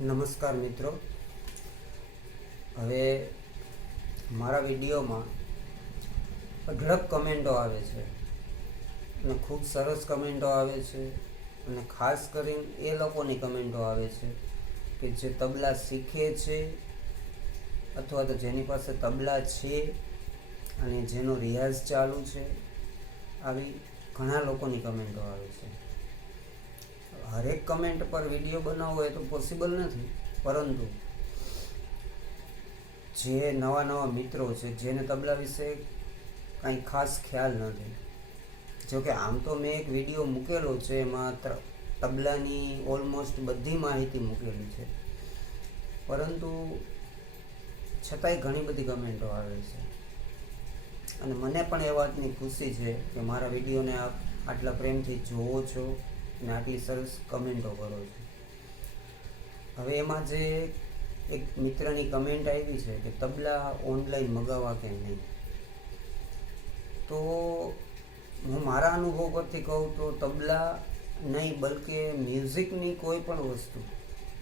નમસ્કાર મિત્રો. હવે મારા વિડીયોમાં અઢળક કમેન્ટો આવે છે અને ખૂબ સરસ કમેન્ટો આવે છે અને ખાસ કરીને એ લોકોની કમેન્ટો આવે છે કે જે તબલા શીખે છે અથવા તો જેની પાસે તબલા છે અને જેનો રિયાઝ ચાલુ છે, આવી ઘણા લોકોની કમેન્ટો આવે છે. હરેક કમેન્ટ પર વીડિયો બનાવવો એ તો પોસિબલ નથી, પરંતુ જે નવા નવા મિત્રો છે, જેને તબલા વિશે કાંઈ ખાસ ખ્યાલ નથી. જોકે આમ તો મેં એક વીડિયો મૂકેલો છે, એમાં તબલાની ઓલમોસ્ટ બધી માહિતી મૂકેલી છે. પરંતુ છતાંય ઘણી બધી કમેન્ટો આવે છે. અને મને પણ એ વાતની ખુશી છે કે મારા વિડીયોને આપ આટલા પ્રેમથી જોવો છો. અને આટલી સરસ કમેન્ટો કરો છો. હવે એમાં જે એક મિત્રની કમેન્ટ આવી છે કે તબલા ઓનલાઈન મગાવવા કે નહીં. તો હું મારા અનુભવ પરથી કહું તો તબલા નહીં, બલકે મ્યુઝિકની કોઈ પણ વસ્તુ,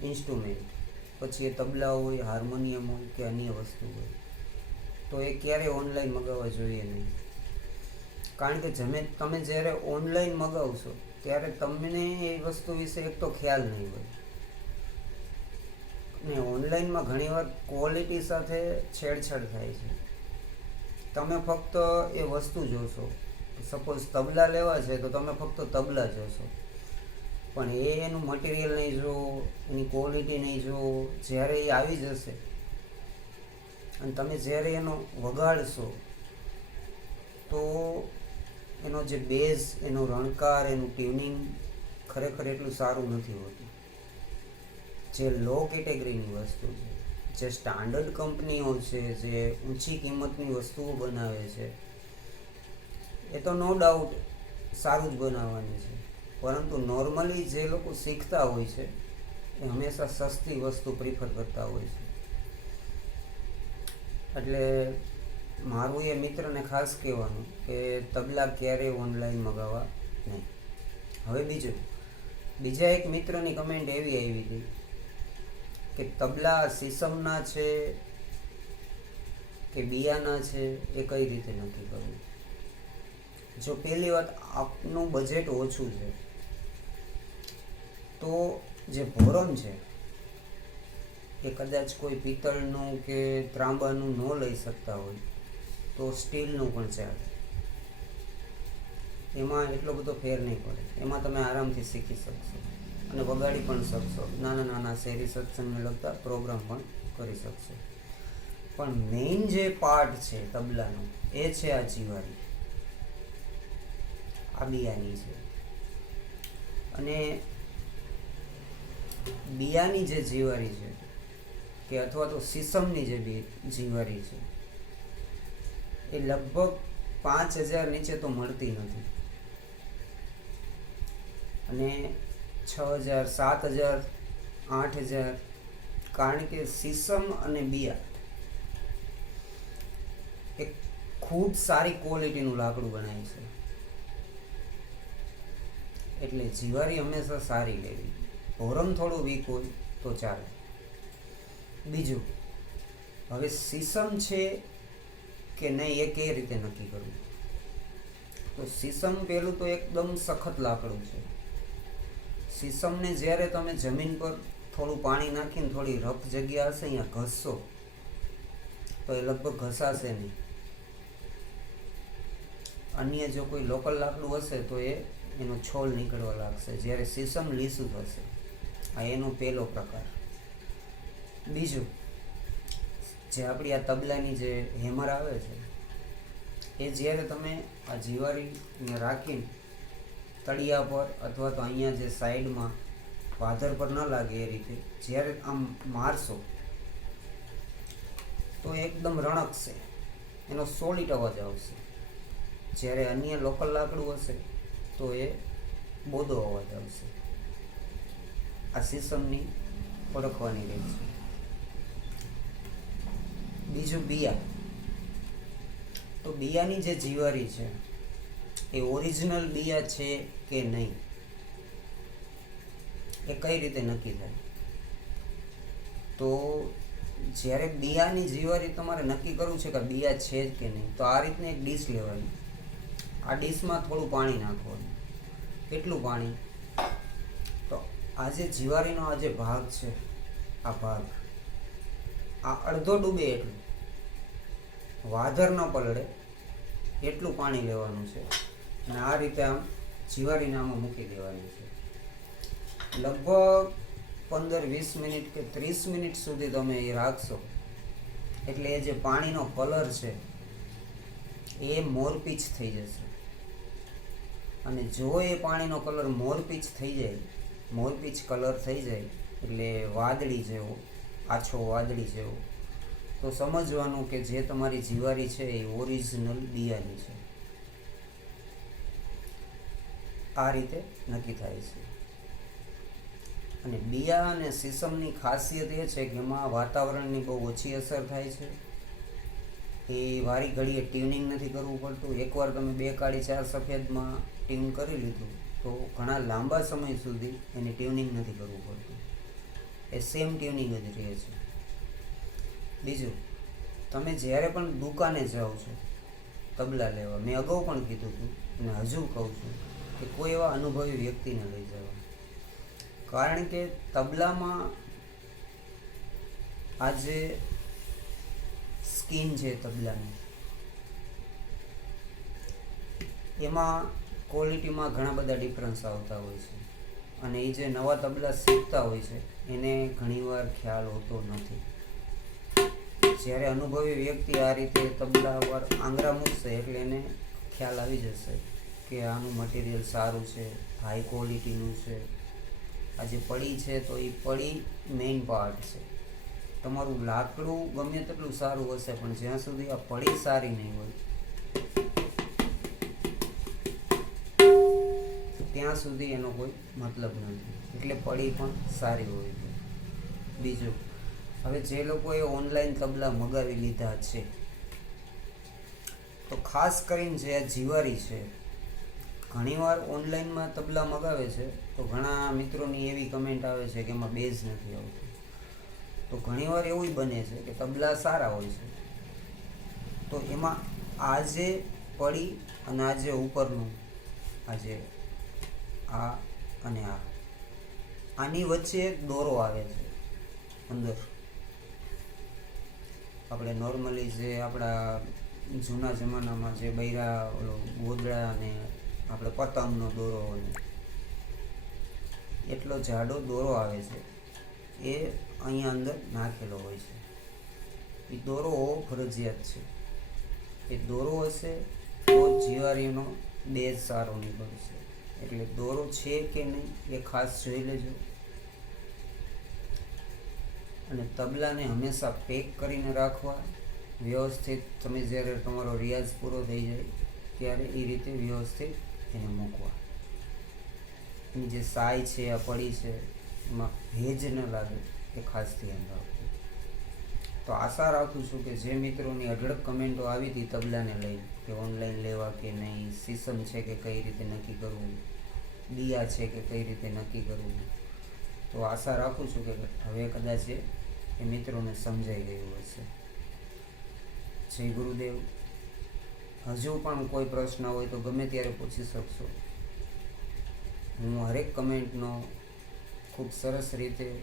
ઇન્સ્ટ્રુમેન્ટ, પછી એ તબલા હોય, હાર્મોનિયમ હોય કે અન્ય વસ્તુ હોય, તો એ ક્યારેય ઓનલાઈન મગાવવા જોઈએ નહીં. કારણ કે જમે તમે જ્યારે ઓનલાઈન મગાવશો, ત્યારે તમને એ વસ્તુ વિશે એક તો ખ્યાલ નહીં હોય. ને ઓનલાઈનમાં ઘણીવાર ક્વોલિટી સાથે છેડછાડ થાય છે. તમે ફક્ત એ વસ્તુ જોશો. સપોઝ તબલા લેવા છે, તો તમે ફક્ત તબલા જોશો. પણ એ એનું મટીરિયલ નહીં જુઓ, એની ક્વોલિટી નહીં જુઓ, જ્યારે એ આવી જશે, અને તમે જ્યારે એનો વગાડશો, તો એનો જે બેઝ એનો રણકાર, એનું ટ્યુનિંગ ખરેખર એટલું સારું નથી હોતું. જે લો કેટેગરીની વસ્તુ છે, જે સ્ટાન્ડર્ડ કંપનીઓ છે, જે ઊંચી કિંમતની વસ્તુઓ બનાવે છે, એ તો નો ડાઉટ સારું જ બનાવવાની છે. પરંતુ નોર્મલી જે લોકો શીખતા હોય છે, એ હંમેશા સસ્તી વસ્તુ પ્રિફર કરતા હોય છે. એટલે મારું એ મિત્રને ખાસ કહેવાનું કે તબલા ક્યારેય ઓનલાઈન મગાવવા નહીં. હવે બીજું, બીજા એક મિત્રની કમેન્ટ એવી આવી હતી કે તબલા સીસમના છે કે બિયાના છે એ કઈ રીતે નક્કી કરવું? જો પહેલી વાત આપનું બજેટ ઓછું છે, તો જે ભોરમ છે એ કદાચ કોઈ પિત્તળનું કે ત્રાંબાનું ન લઈ શકતા હોય. તો સ્ટીલનું પણ છે. એમાં એટલો બધો ફેર નહીં પડે. એમાં તમે આરામથી શીખી શકશો. અને વગાડી પણ શકશો. નાના નાના શેરી સત્સંગને લગતા પ્રોગ્રામ પણ કરી શકશો. પણ મેઇન જે પાર્ટ છે તબલાનો, એ છે આ જીવારી. આ બિયાની છે. અને બિયાની જે જીવારી છે, કે અથવા તો સીસમની જે જીવારી છે એ લગભગ પાંચ હજાર નીચે તો મળતી નથી. અને છ હજાર, સાત હજાર, આઠ હજાર, કારણ કે સીસમ અને બિયા એક ખૂબ સારી ક્વોલિટીનું લાકડું ગણાય છે. એટલે જીવારી હંમેશા સારી લેવી. ભોરમ થોડું વીક હોય તો ચાલે. બીજું, હવે સીસમ છે કે નહીં, એ કઈ રીતે નક્કી કરવું? તો સીસમ પહેલું તો એકદમ સખત લાકડું છે. સીસમને જ્યારે તમે જમીન પર થોડું પાણી નાખીને થોડી રફ જગ્યા હશે, અહીંયા ઘસશો તો એ લગભગ ઘસાશે નહીં. અન્ય જો કોઈ લોકલ લાકડું હશે, તો એ એનો છોલ નીકળવા લાગશે. જ્યારે સીસમ લીસું થશે. આ એનો પહેલો પ્રકાર. બીજું જે આપણી આ તબલાની જે હેમર આવે છે, એ જ્યારે તમે આ જીવારીને રાખીને તળિયા પર અથવા તો અહીંયા જે સાઈડમાં વાધર પર ન લાગે એ રીતે, જ્યારે આમ મારશો, તો એકદમ રણકશે, એનો સોલિડ અવાજ આવશે. જ્યારે અન્ય લોકલ લાકડું હશે, તો એ બોદો અવાજ આવશે. આ સિસ્ટમની ઓળખવાની રહેશે બીજું બિયા. તો બિયાની જે જીવારી છે, એ ઓરિજિનલ બિયા છે કે નહીં? એ કઈ રીતે નક્કી થાય? તો જ્યારે બિયાની જીવારી તમારે નક્કી કરવું છે કે બિયા છે જ કે નહીં, તો આ રીતની એક ડીશ લેવાની. આ ડીશમાં થોડું પાણી નાખવાનું. કેટલું પાણી? તો આ જે જીવારીનો આ જે ભાગ છે, આ ભાગ, આ અડધો ડૂબે એટલું. વાધર ન પલળે, એટલું પાણી લેવાનું છે. અને આ રીતે આમ જીવારીને આમાં મૂકી દેવાની છે. લગભગ પંદર, વીસ મિનિટ કે ત્રીસ મિનિટ સુધી તમે એ રાખશો. એટલે એ જે પાણીનો કલર છે, એ મોરપીચ થઈ જશે. અને જો એ પાણીનો કલર મોરપીચ થઈ જાય, મોરપીચ કલર થઈ જાય, એટલે વાદળી જેવો આછો વાદળી જેવો તો સમજવાનું કે જે તમારી જીવારી છે એ ઓરિજિનલ બિયાની છે. આ રીતે નક્કી થાય છે. અને બિયા અને સીસમની ખાસિયત એ છે કે એમાં વાતાવરણની બહુ ઓછી અસર થાય છે. એ વારી ઘડીએ ટ્યુનિંગ નથી કરવું પડતું. એકવાર તમે બે કાળી ચાર સફેદમાં ટ્યુન કરી લીધું, તો ઘણા લાંબા સમય સુધી એને ટ્યુનિંગ નથી કરવું પડતું. એ સેમ ટ્યુનિંગ જ રહે છે. બીજું, તમે જ્યારે પણ દુકાને જાઓ છો, તબલા લેવા, મેં અગાઉ પણ કીધું હતું, અને હજુ કહું છું કે કોઈ એવા અનુભવી વ્યક્તિને લઈ જવા કારણ કે તબલામાં આ જે સ્કીન છે તબલાની. એમાં ક્વોલિટીમાં ઘણા બધા ડિફરન્સ આવતા હોય છે. અને એ જે નવા તબલા શીખતા હોય છે, એને ઘણીવાર ખ્યાલ હોતો નથી. જ્યારે અનુભવી વ્યક્તિ આ રીતે તબલા પર આંગળા મૂકશે એટલે એને ખ્યાલ આવી જશે કે આનું મટીરિયલ સારું છે હાઈ ક્વોલિટીનું છે. આ જે પડી છે તો એ પડી મેઇન પાર્ટ છે. તમારું લાકડું ગમે તેટલું સારું હશે, પણ જ્યાં સુધી આ પડી સારી નહીં હોય, ત્યાં સુધી એનો કોઈ મતલબ નથી. એટલે પડી પણ સારી હોય. બીજું? હવે જે લોકોએ ઓનલાઈન તબલા મગાવી લીધા છે, તો ખાસ કરીને જે આ જીવારી છે, ઘણીવાર ઓનલાઈનમાં તબલા મગાવે છે, તો ઘણા મિત્રોની એવી કમેન્ટ આવે છે કે એમાં બેઝ નથી આવતું. તો ઘણીવાર એવું બને છે કે તબલા સારા હોય છે. તો એમાં આજે પડી અને આજે ઉપરનું, આજે આ અને આ. આની વચ્ચે એક દોરો આવે છે, અંદર. આપણે નોર્મલી જે આપણા જૂના જમાનામાં જે બૈરા, ઓલો ગોદડા અને આપણે પતંગનો દોરો હોય એટલો જાડો દોરો આવે છે, એ અહીંયા અંદર નાખેલો હોય છે. એ દોરો હોવો ફરજિયાત છે. એ દોરો હશે તો જીવારીનો બેઝ સારો નીકળશે એટલે દોરો છે કે નહીં એ ખાસ જોઈ લેજો. અને તબલાને હંમેશા પેક કરીને રાખવા. વ્યવસ્થિત તમે જ્યારે તમારો રિયાઝ પૂરો થઈ જાય, ત્યારે એ રીતે વ્યવસ્થિત એને મૂકવા. એની જે સાય છે, આ પડી છે, એમાં ભેજ ન લાગે, એ ખાસ ધ્યાન રાખવું તો આશા રાખું છું કે જે મિત્રોની અઢળક કમેન્ટો આવી હતી તબલાને લઈને કે ઓનલાઈન લેવા કે નહીં, સીસમ છે કે કઈ રીતે નક્કી કરવું, દિયા છે કે કઈ રીતે નક્કી કરવું તો આશા રાખું છું કે હવે કદાચ એ મિત્રોને સમજાઈ ગયું હશે. શ્રી ગુરુદેવ, હજુ પણ કોઈ પ્રશ્ન હોય તો ગમે ત્યારે પૂછી શકશો. હું હરેક કમેન્ટનો ખૂબ સરસ રીતે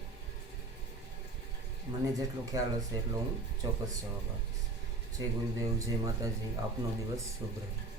મને જેટલો ખ્યાલ હશે એટલો હું ચોક્કસ જવાબ આપીશ. જય ગુરુદેવ, જય માતાજી. આપનો દિવસ શુભ રહે.